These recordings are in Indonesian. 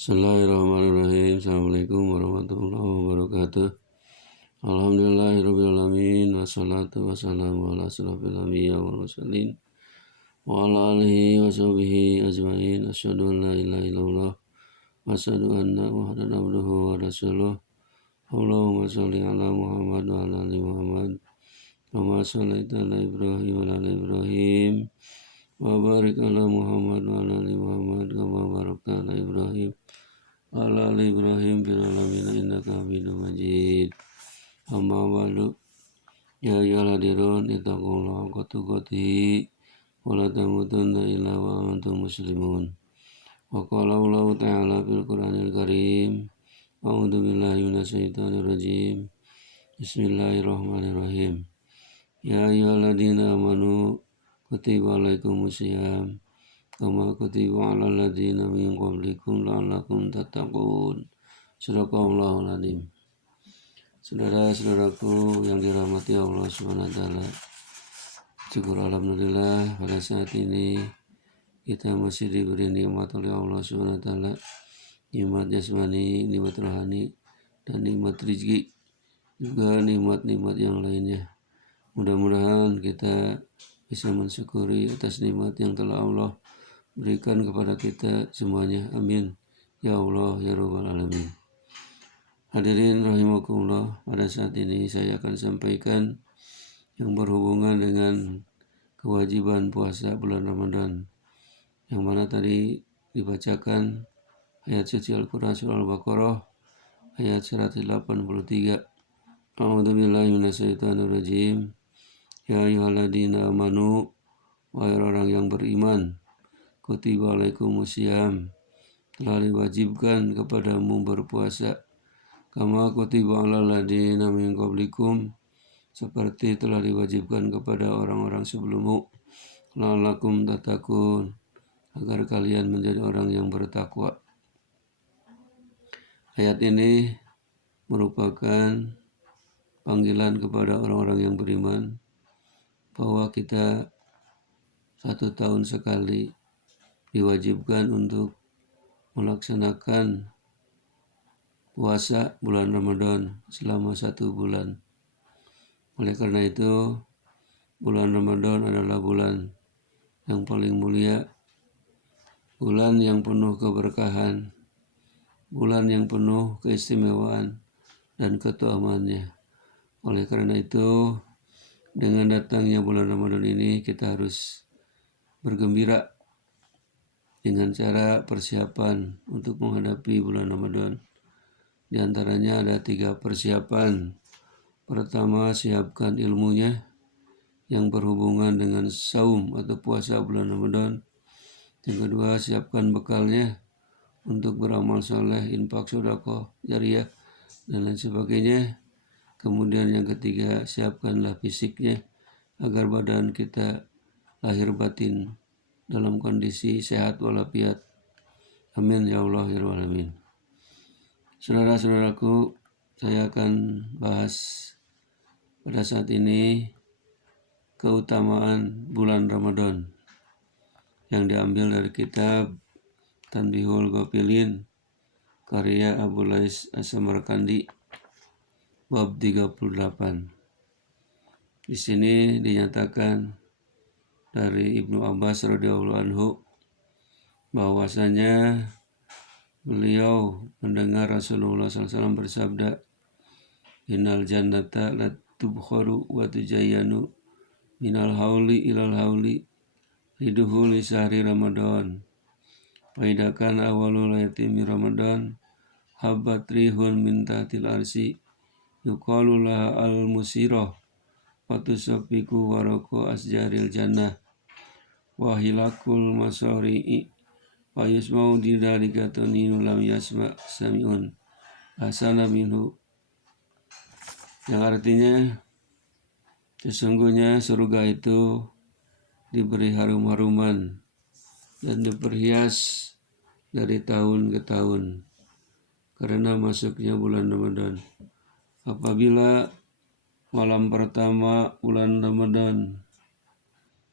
Bismillahirrahmanirrahim. Assalamualaikum warahmatullahi wabarakatuh. Alhamdulillahirrabbilalamin. Wassalatu wassalamu ala asrafil anbiya wal mursalin wa ala alihi wa sahbihi ajmain. Asyhadu an la ilaha illallah wa asyhadu anna Muhammadan abduhu wa rasuluh. Allahumma shalli ala Muhammad wa ala ali Muhammad kama shallaita ala Ibrahim wa ala Ibrahim wa barik ala Muhammad wa ala ali Muhammad kama barakta ala Ibrahim ala ali Ibrahim fil alamin innaka Hamidum Majid. Amma ba'du. Ya ayyuhal hadirun ittaqullaha haqqa tuqatih wa la tamutunna illa wa antum muslimun. Wa qala Allah ta'ala fil Qur'anil Karim. A'udzu billahi minasyaitonir rajim. Bismillahirrahmanirrahim. Ya ayyuhalladzina amanu kutiba alaikumusiyam kama kutiba alal ladzina min qablikum la'allakum tattaqun. Shadaqallahul adzim. Saudara-saudaraku yang dirahmati Allah Subhanahu wa taala. Syukur alhamdulillah pada saat ini kita masih diberi nikmat oleh Allah Subhanahu wa taala. Nikmat jasmani, nikmat rohani, dan nikmat rezeki, juga nikmat-nikmat yang lainnya. Mudah-mudahan kita bisa mensyukuri atas nikmat yang telah Allah berikan kepada kita semuanya. Amin. Ya Allah, ya Rabbal Alamin. Hadirin rahimakumullah, pada saat ini saya akan sampaikan yang berhubungan dengan kewajiban puasa bulan Ramadan, yang mana tadi dibacakan ayat suci Al-Quran surah Al-Baqarah ayat 183. A'udzu billahi minasyaitonir rajim. Ya ayyuhalladzina amanu, wahai orang yang beriman, kutiba alaikumusiyam, telah diwajibkan kepadamu berpuasa, kama kutiba alal ladzina min qablikum, seperti telah diwajibkan kepada orang-orang sebelummu, la'allakum tattaqun, agar kalian menjadi orang yang bertakwa. Ayat ini merupakan panggilan kepada orang-orang yang beriman bahwa kita 1 tahun sekali diwajibkan untuk melaksanakan puasa bulan Ramadan selama 1 bulan. Oleh karena itu, bulan Ramadan adalah bulan yang paling mulia, bulan yang penuh keberkahan, bulan yang penuh keistimewaan dan keutamaannya. Oleh karena itu, dengan datangnya bulan Ramadan ini kita harus bergembira dengan cara persiapan untuk menghadapi bulan Ramadan. Di antaranya ada 3 persiapan. Pertama, siapkan ilmunya yang berhubungan dengan saum atau puasa bulan Ramadan. Yang kedua, siapkan bekalnya untuk beramal soleh, infak, sedekah, jariyah, dan lain sebagainya. Kemudian yang ketiga, siapkanlah fisiknya agar badan kita lahir batin dalam kondisi sehat walafiat. Amin ya Allah ya Rabbal Alamin. Saudara-saudaraku, saya akan bahas pada saat ini keutamaan bulan Ramadan yang diambil dari kitab Tanbihul Ghafilin karya Abu Lais As-Samarkandi, bab 38. Di sini dinyatakan dari Ibnu Abbas radhiyallahu anhu bahwasanya beliau mendengar Rasulullah SAW bersabda, Innal jannata la tubkharu wa tujayyanu minal hauli ilal hauli liduhuli syahri Ramadan. Faidakan awalul layatimi Ramadan habbat rihun min tahtil arsi yuqalu laha al-musirah fatusafiku waraqo asjaril jannah wa hilakul masari'i wa yusma'u didalika tuninu lam yasma' sami'un hasana minhu, yang artinya sesungguhnya surga itu diberi harum-haruman dan diperhias dari tahun ke tahun karena masuknya bulan Ramadan. Apabila malam pertama bulan Ramadan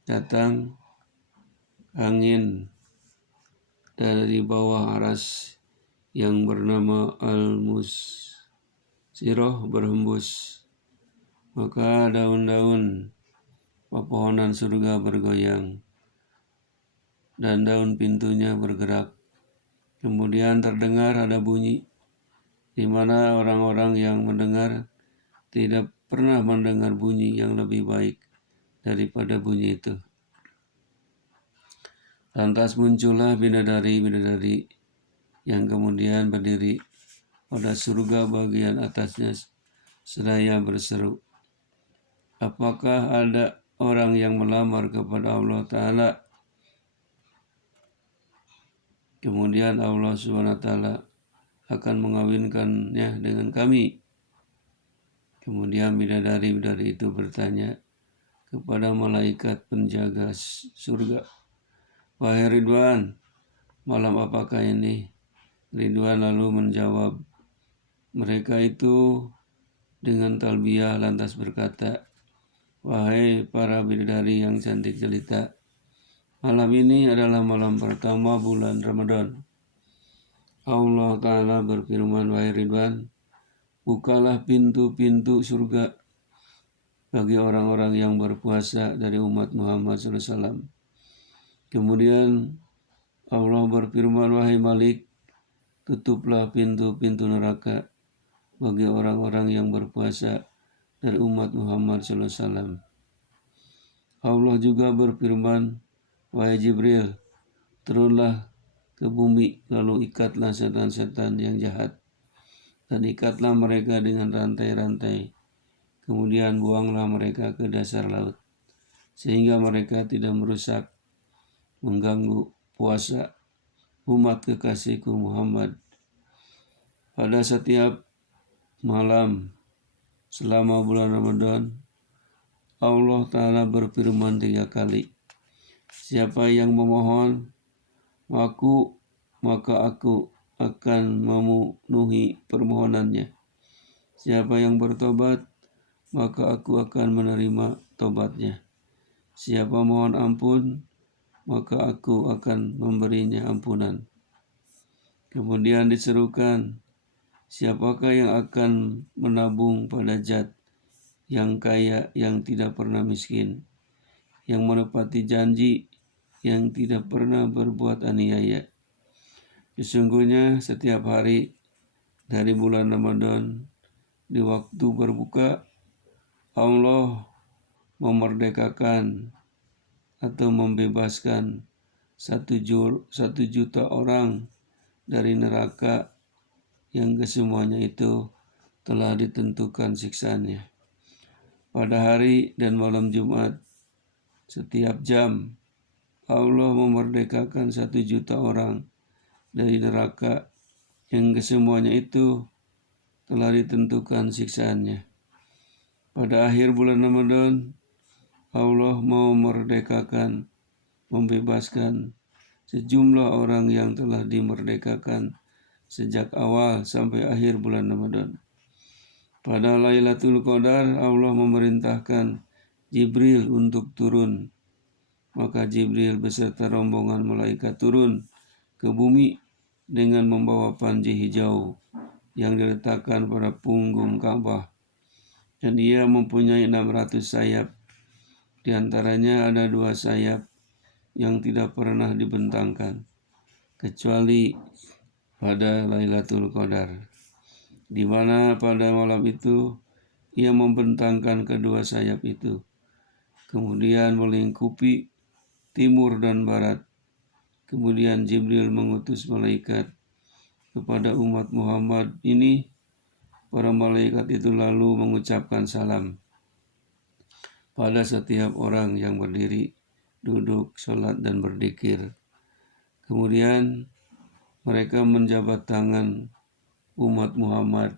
datang, angin dari bawah aras yang bernama Al-Musiroh berhembus. Maka daun-daun pepohonan surga bergoyang dan daun pintunya bergerak. Kemudian terdengar ada bunyi, di mana orang-orang yang mendengar tidak pernah mendengar bunyi yang lebih baik daripada bunyi itu. Lantas muncullah bidadari-bidadari yang kemudian berdiri pada surga bagian atasnya seraya berseru, apakah ada orang yang melamar kepada Allah Ta'ala? Kemudian Allah SWT akan mengawinkannya dengan kami. Kemudian bidadari-bidadari itu bertanya kepada malaikat penjaga surga, wahai Ridwan, malam apakah ini? Ridwan lalu menjawab mereka itu dengan talbiyah lantas berkata, wahai para bidadari yang cantik jelita, malam ini adalah malam pertama bulan Ramadan. Allah Ta'ala berfirman, wahai Ridwan, bukalah pintu-pintu surga bagi orang-orang yang berpuasa dari umat Muhammad SAW. Kemudian Allah berfirman, wahai Malik, tutuplah pintu-pintu neraka bagi orang-orang yang berpuasa dari umat Muhammad SAW. Allah juga berfirman, wahai Jibril, turunlah ke bumi, lalu ikatlah setan-setan yang jahat, dan ikatlah mereka dengan rantai-rantai. Kemudian buanglah mereka ke dasar laut, sehingga mereka tidak merusak, mengganggu puasa umat kekasihku Muhammad. Pada setiap malam selama bulan Ramadan, Allah Ta'ala berfirman 3 kali, siapa yang memohon maka aku akan memenuhi permohonannya. Siapa yang bertobat, maka aku akan menerima tobatnya. Siapa mohon ampun, maka aku akan memberinya ampunan. Kemudian diserukan, siapakah yang akan menabung pada zat yang kaya, yang tidak pernah miskin, yang menepati janji, yang tidak pernah berbuat aniaya. Sesungguhnya setiap hari dari bulan Ramadan di waktu berbuka, Allah memerdekakan atau membebaskan 1 juta orang dari neraka yang kesemuanya itu telah ditentukan siksaannya. Pada hari dan malam Jumat, setiap jam Allah memerdekakan 1 juta orang dari neraka yang kesemuanya itu telah ditentukan siksaannya. Pada akhir bulan Ramadan, Allah memerdekakan, membebaskan sejumlah orang yang telah dimerdekakan sejak awal sampai akhir bulan Ramadan. Pada Lailatul Qadar, Allah memerintahkan Jibril untuk turun. Maka Jibril beserta rombongan malaikat turun ke bumi dengan membawa panji hijau yang diletakkan pada punggung Ka'bah. Dan ia mempunyai 600 sayap. Di antaranya ada 2 sayap yang tidak pernah dibentangkan, kecuali pada Lailatul Qadar, di mana pada malam itu ia membentangkan kedua sayap itu, kemudian melingkupi timur dan barat. Kemudian Jibril mengutus malaikat kepada umat Muhammad ini. Para malaikat itu lalu mengucapkan salam pada setiap orang yang berdiri, duduk, sholat, dan berzikir. Kemudian mereka menjabat tangan umat Muhammad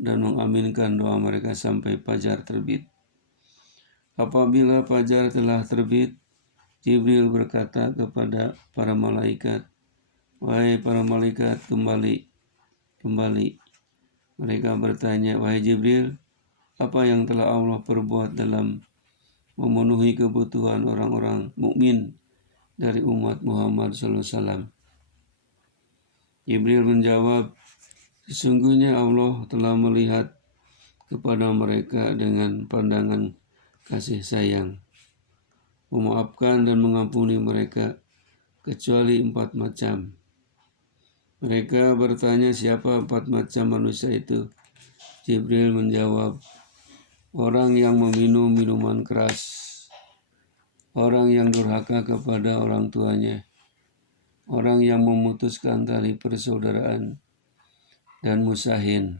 dan mengaminkan doa mereka sampai fajar terbit. Apabila fajar telah terbit, Jibril berkata kepada para malaikat, wahai para malaikat, kembali. Mereka bertanya, wahai Jibril, apa yang telah Allah perbuat dalam memenuhi kebutuhan orang-orang mukmin dari umat Muhammad SAW? Jibril menjawab, sesungguhnya Allah telah melihat kepada mereka dengan pandangan kasih sayang, memaafkan dan mengampuni mereka, kecuali 4 macam. Mereka bertanya, siapa 4 macam manusia itu? Jibril menjawab, orang yang meminum minuman keras, orang yang durhaka kepada orang tuanya, orang yang memutuskan tali persaudaraan, dan musahin.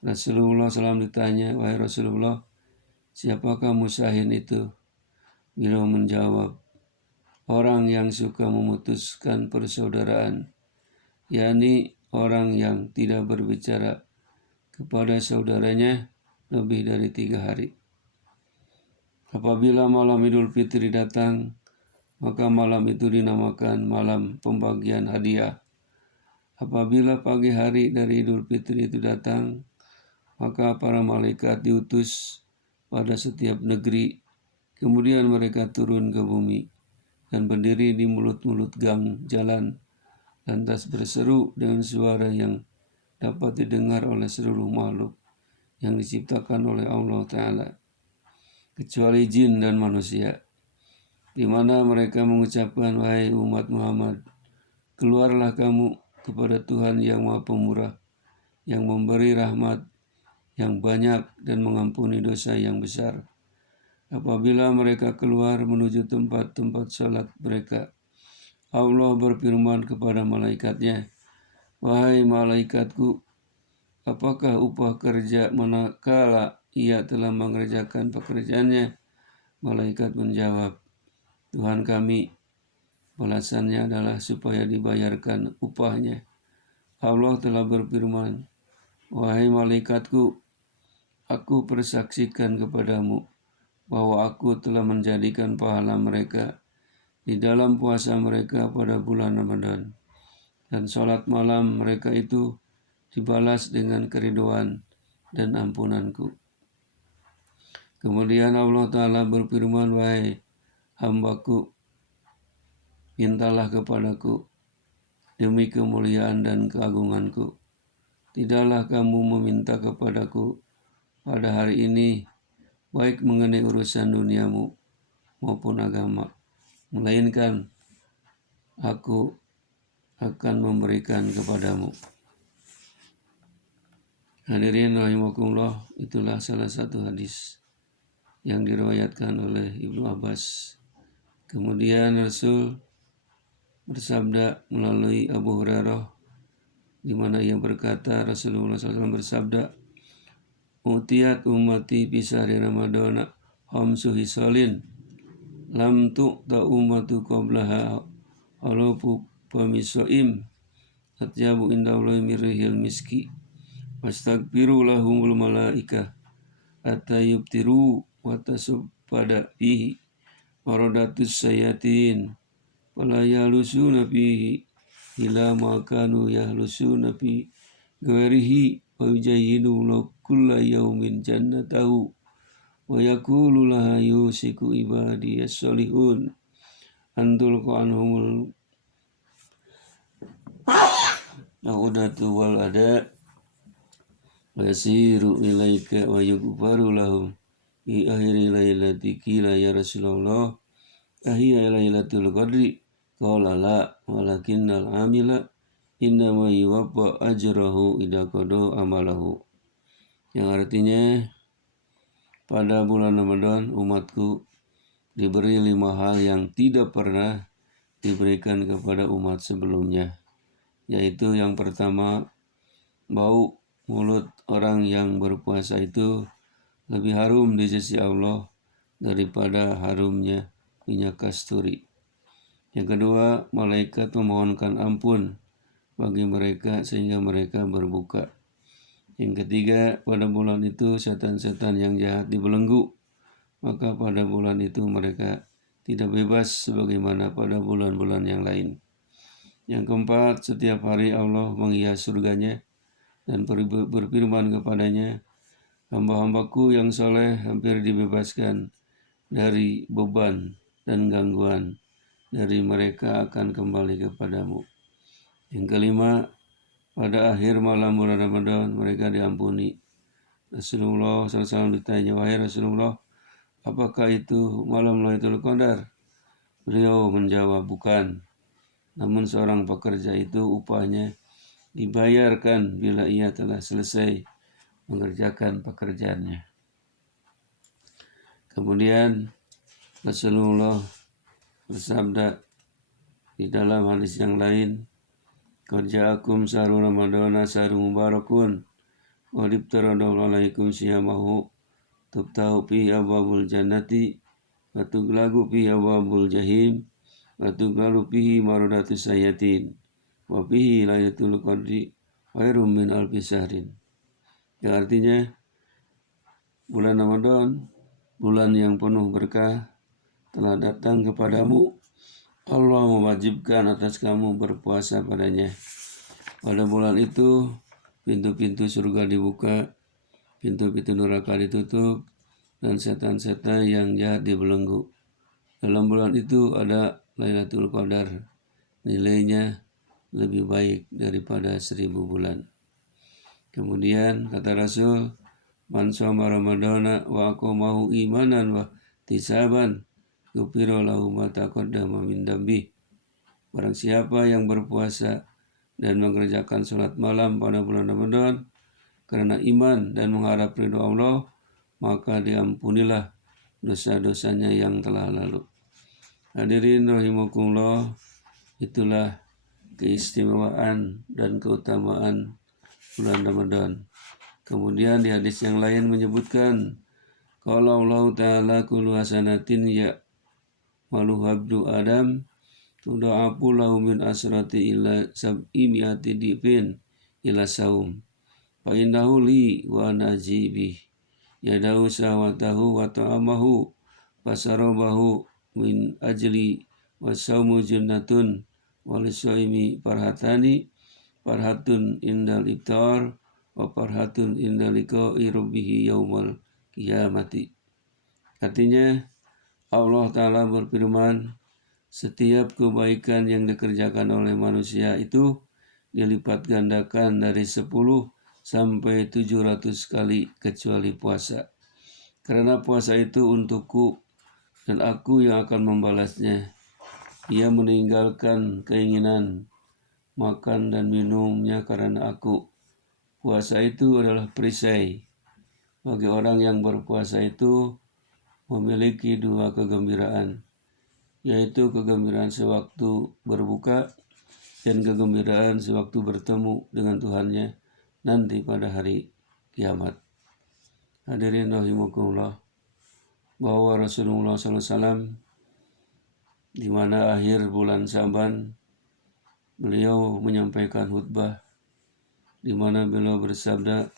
Rasulullah SAW ditanya, wahai Rasulullah, siapakah musahin itu? Beliau menjawab, orang yang suka memutuskan persaudaraan, yakni orang yang tidak berbicara kepada saudaranya lebih dari 3 hari. Apabila malam Idul Fitri datang, maka malam itu dinamakan malam pembagian hadiah. Apabila pagi hari dari Idul Fitri itu datang, maka para malaikat diutus pada setiap negeri. Kemudian mereka turun ke bumi dan berdiri di mulut-mulut gang jalan, lantas berseru dengan suara yang dapat didengar oleh seluruh makhluk yang diciptakan oleh Allah Ta'ala, kecuali jin dan manusia, di mana mereka mengucapkan, wahai umat Muhammad, keluarlah kamu kepada Tuhan yang Maha Pemurah, yang memberi rahmat yang banyak dan mengampuni dosa yang besar. Apabila mereka keluar menuju tempat-tempat salat mereka, Allah berfirman kepada malaikatnya, wahai malaikatku, apakah upah kerja manakala ia telah mengerjakan pekerjaannya? Malaikat menjawab, Tuhan kami, balasannya adalah supaya dibayarkan upahnya. Allah telah berfirman, wahai malaikatku, aku persaksikan kepadamu bahwa aku telah menjadikan pahala mereka di dalam puasa mereka pada bulan Ramadan, dan sholat malam mereka itu dibalas dengan keriduan dan ampunanku. Kemudian Allah Ta'ala berfirman, wahai hambaku, mintalah kepadaku demi kemuliaan dan keagunganku. Tidaklah kamu meminta kepadaku pada hari ini, baik mengenai urusan duniamu maupun agama, melainkan aku akan memberikan kepadamu. Hadirin rahimakumullah, itulah salah satu hadis yang diriwayatkan oleh Ibnu Abbas. Kemudian Rasul bersabda melalui Abu Hurairah, di mana ia berkata, Rasulullah SAW bersabda, Utiyat ummati fi syahri Ramadana khamsu hisalin lam tu'ta ummatu qablaha alufu pamisoim atyabu indallahi mirrihil miski wastagfiru lahumul malaikah atayubtiru watasubpada fihi waradatus sayatin wala yahlusuna fihi ila makanu yahlusuna fi ghairihi wa yujahidu law kulla yaumin jannatahu wa yakulu laha yusiku ibadi as-solihun antulku anhumul ma'udatu wal ada wa yasiru ilaika wa yugfaru lahum fi akhiri lailati qila ya Rasulullah ahiyya lailatul qadri qala la walakinnal amila innama yuwaffa ajrahu idza qada amalahu, yang artinya pada bulan Ramadan umatku diberi 5 hal yang tidak pernah diberikan kepada umat sebelumnya, yaitu yang pertama, bau mulut orang yang berpuasa itu lebih harum di sisi Allah daripada harumnya minyak kasturi. Yang kedua, malaikat memohonkan ampun bagi mereka sehingga mereka berbuka. Yang ketiga, pada bulan itu setan-setan yang jahat dibelenggu, maka pada bulan itu mereka tidak bebas sebagaimana pada bulan-bulan yang lain. Yang keempat, setiap hari Allah menghias surganya dan berfirman kepadanya, hamba-hambaku yang soleh hampir dibebaskan dari beban dan gangguan, dari mereka akan kembali kepadamu. Yang kelima, pada akhir malam bulan Ramadan mereka diampuni. Rasulullah SAW ditanya, wahai Rasulullah, apakah itu malam Lailatul Qadar? Beliau menjawab, bukan. Namun seorang pekerja itu upahnya dibayarkan bila ia telah selesai mengerjakan pekerjaannya. Kemudian Rasulullah bersabda di dalam hadis yang lain, qad ja'akum syahrul ramadana syahrun mubarakun wa ibtaradallahu alaikum siyamahu tubtahu fihi abwabul jannati wa tuglagu fihi abwabul jahim wa tuglalu fihi maradatus sayatin wa fihi lailatul qadri khairum min alfi syahrin. Yang artinya bulan Ramadan, bulan yang penuh berkah, telah datang kepadamu. Allah mewajibkan atas kamu berpuasa padanya. Pada bulan itu, pintu-pintu surga dibuka, pintu-pintu neraka ditutup, dan setan-setan yang jahat dibelenggu. Dalam bulan itu ada Lailatul Qadar. Nilainya lebih baik daripada 1000 bulan. Kemudian kata Rasul, man shoma ramadana wa aqamahu imanan wa tisaban ghufira lahu ma taqaddama min dambi. Barang siapa yang berpuasa dan mengerjakan salat malam pada bulan Ramadan karena iman dan mengharap ridho Allah, maka diampunilah dosa-dosanya yang telah lalu. Hadirin rahimakumullah, itulah keistimewaan dan keutamaan bulan Ramadan. Kemudian di hadis yang lain menyebutkan, kalau Allah Ta'ala kullu hasanatin ya malu habdu Adam tuda'apu lahu min asrati ila sab'i mi'ati difin ila saum fa innahu li wa ana ajibih yadahu sawatahu wa ta'amahu fasarabahu min ajli wa saumu jannatun walisaimi farhatun indal iftar wa farhatun indal liqa'i rabbihi yaumal qiyamati. Artinya Allah Ta'ala berfirman, setiap kebaikan yang dikerjakan oleh manusia itu dilipat gandakan dari 10 sampai 700 kali kecuali puasa. Karena puasa itu untukku dan aku yang akan membalasnya. Ia meninggalkan keinginan makan dan minumnya karena aku. Puasa itu adalah perisai. Bagi orang yang berpuasa itu memiliki 2 kegembiraan, yaitu kegembiraan sewaktu berbuka dan kegembiraan sewaktu bertemu dengan Tuhannya nanti pada hari kiamat. Hadirin rahimakumullah, bahwa Rasulullah SAW di mana akhir bulan Syaban beliau menyampaikan khutbah di mana beliau bersabda,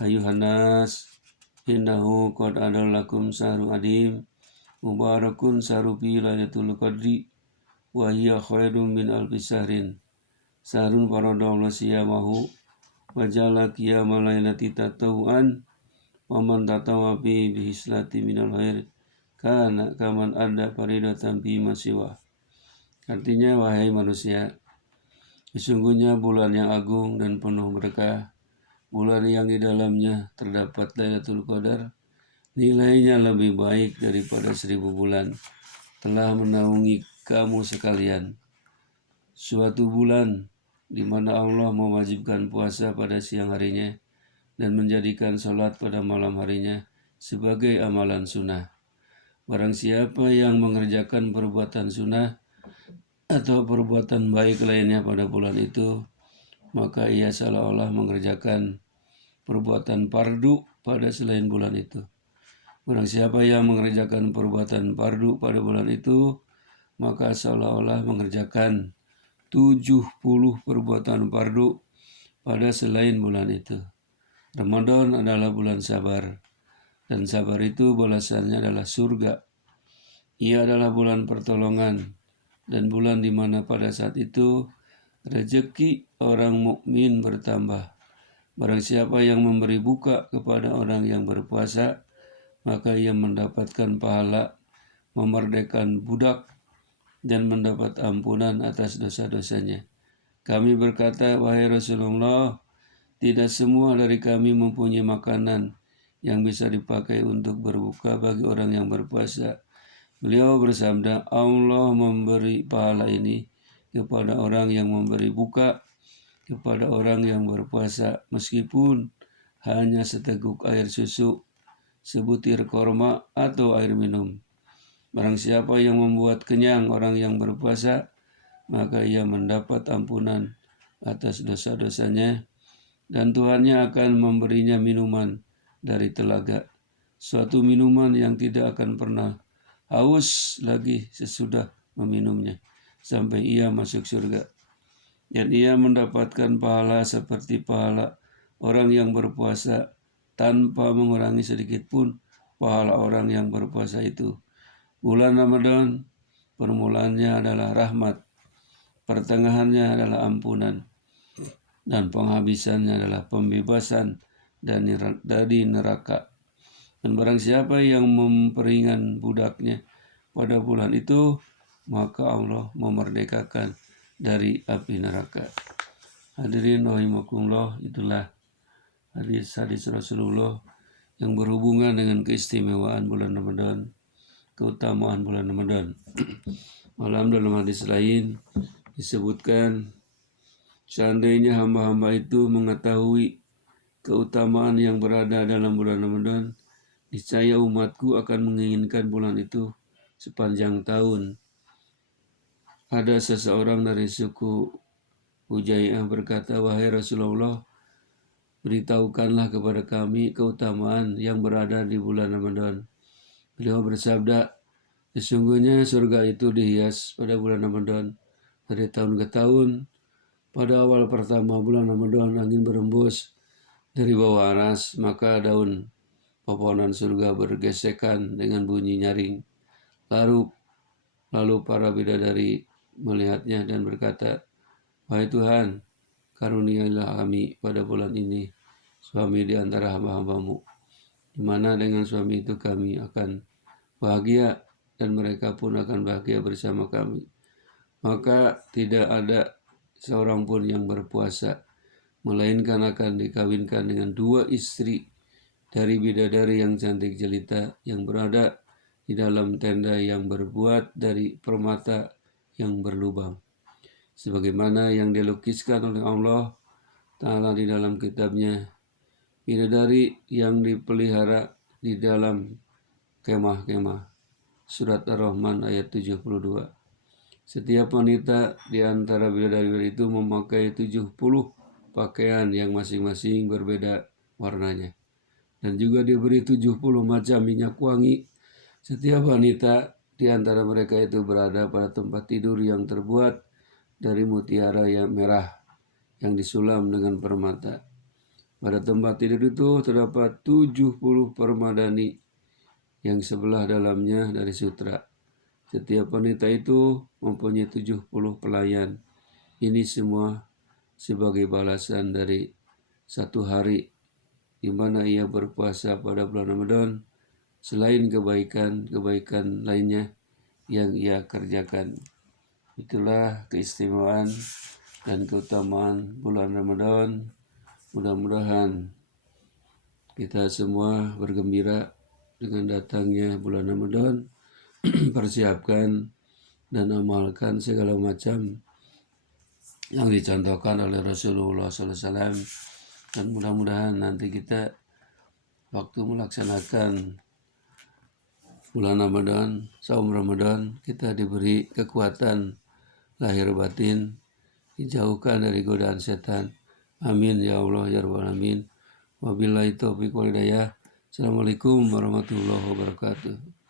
ayuhannas innahu qad adalakum syahrun adim mubarakun syahrun fi lailatul qadri wa hiya khairum min alfi syahrin syahrun faradallahu siyamahu wa ja'ala qiyamal lailati tatawuan wa man tatawa fi bihislati minal khair kana kaman ada faridatan fi masiwa. Artinya, wahai manusia, sesungguhnya bulan yang agung dan penuh berkah, bulan yang di dalamnya terdapat Lailatul Qadar, nilainya lebih baik daripada 1000 bulan, telah menaungi kamu sekalian. Suatu bulan di mana Allah mewajibkan puasa pada siang harinya dan menjadikan salat pada malam harinya sebagai amalan sunnah. Barang siapa yang mengerjakan perbuatan sunnah atau perbuatan baik lainnya pada bulan itu, maka ia seolah-olah mengerjakan perbuatan fardu pada selain bulan itu. Barang siapa yang mengerjakan perbuatan fardu pada bulan itu, maka seolah-olah mengerjakan 70 perbuatan fardu pada selain bulan itu. Ramadan adalah bulan sabar, dan sabar itu balasannya adalah surga. Ia adalah bulan pertolongan, dan bulan di mana pada saat itu rezeki orang mukmin bertambah. Barang siapa yang memberi buka kepada orang yang berpuasa, maka ia mendapatkan pahala memerdekakan budak dan mendapat ampunan atas dosa-dosanya. Kami berkata, wahai Rasulullah, tidak semua dari kami mempunyai makanan yang bisa dipakai untuk berbuka bagi orang yang berpuasa. Beliau bersabda, Allah memberi pahala ini kepada orang yang memberi buka kepada orang yang berpuasa, meskipun hanya seteguk air susu, sebutir korma, atau air minum. Barang siapa yang membuat kenyang orang yang berpuasa, maka ia mendapat ampunan atas dosa-dosanya, dan Tuhannya akan memberinya minuman dari telaga, suatu minuman yang tidak akan pernah haus lagi sesudah meminumnya, sampai ia masuk surga. Dan ia mendapatkan pahala seperti pahala orang yang berpuasa, tanpa mengurangi sedikit pun pahala orang yang berpuasa itu. Bulan Ramadan, permulaannya adalah rahmat, pertengahannya adalah ampunan, dan penghabisannya adalah pembebasan dari neraka. Dan barang siapa yang memperingan budaknya pada bulan itu, maka Allah memerdekakan dari api neraka. Hadirin rahimakumullah, itulah hadis-hadis Rasulullah yang berhubungan dengan keistimewaan bulan Ramadan, keutamaan bulan Ramadan. Malam dalam hadis lain disebutkan, seandainya hamba-hamba itu mengetahui keutamaan yang berada dalam bulan Ramadan, niscaya umatku akan menginginkan bulan itu sepanjang tahun. Ada seseorang dari suku Hujaiyah berkata, wahai Rasulullah, beritahukanlah kepada kami keutamaan yang berada di bulan Ramadan. Beliau bersabda, sesungguhnya surga itu dihias pada bulan Ramadan dari tahun ke tahun. Pada awal pertama bulan Ramadan, angin berembus dari bawah aras, maka daun pepohonan surga bergesekan dengan bunyi nyaring. Lalu para bidadari melihatnya dan berkata, wahai Tuhan, karuniailah kami pada bulan ini suami di antara hamba-hambamu, di mana dengan suami itu kami akan bahagia dan mereka pun akan bahagia bersama kami. Maka tidak ada seorang pun yang berpuasa, melainkan akan dikawinkan dengan 2 istri dari bidadari yang cantik jelita yang berada di dalam tenda yang berbuat dari permata yang berlubang, sebagaimana yang dilukiskan oleh Allah Ta'ala di dalam kitabnya. Bidadari yang dipelihara di dalam kemah-kemah. Surat Ar-Rahman ayat 72. Setiap wanita di antara bidadari itu memakai 70 pakaian yang masing-masing berbeda warnanya, dan juga diberi 70 macam minyak wangi. Setiap wanita di antara mereka itu berada pada tempat tidur yang terbuat dari mutiara yang merah yang disulam dengan permata. Pada tempat tidur itu terdapat 70 permadani yang sebelah dalamnya dari sutra. Setiap wanita itu mempunyai 70 pelayan. Ini semua sebagai balasan dari satu hari di mana ia berpuasa pada bulan Ramadan, selain kebaikan lainnya yang ia kerjakan. Itulah keistimewaan dan keutamaan bulan Ramadan. Mudah-mudahan kita semua bergembira dengan datangnya bulan Ramadan, persiapkan dan amalkan segala macam yang dicontohkan oleh Rasulullah SAW, dan mudah-mudahan nanti kita waktu melaksanakan bulan Ramadan, saum Ramadan, kita diberi kekuatan lahir batin, dijauhkan dari godaan setan. Amin ya Allah ya Rabbal Alamin. Wabillahi taufiq wal hidayah. Assalamualaikum warahmatullahi wabarakatuh.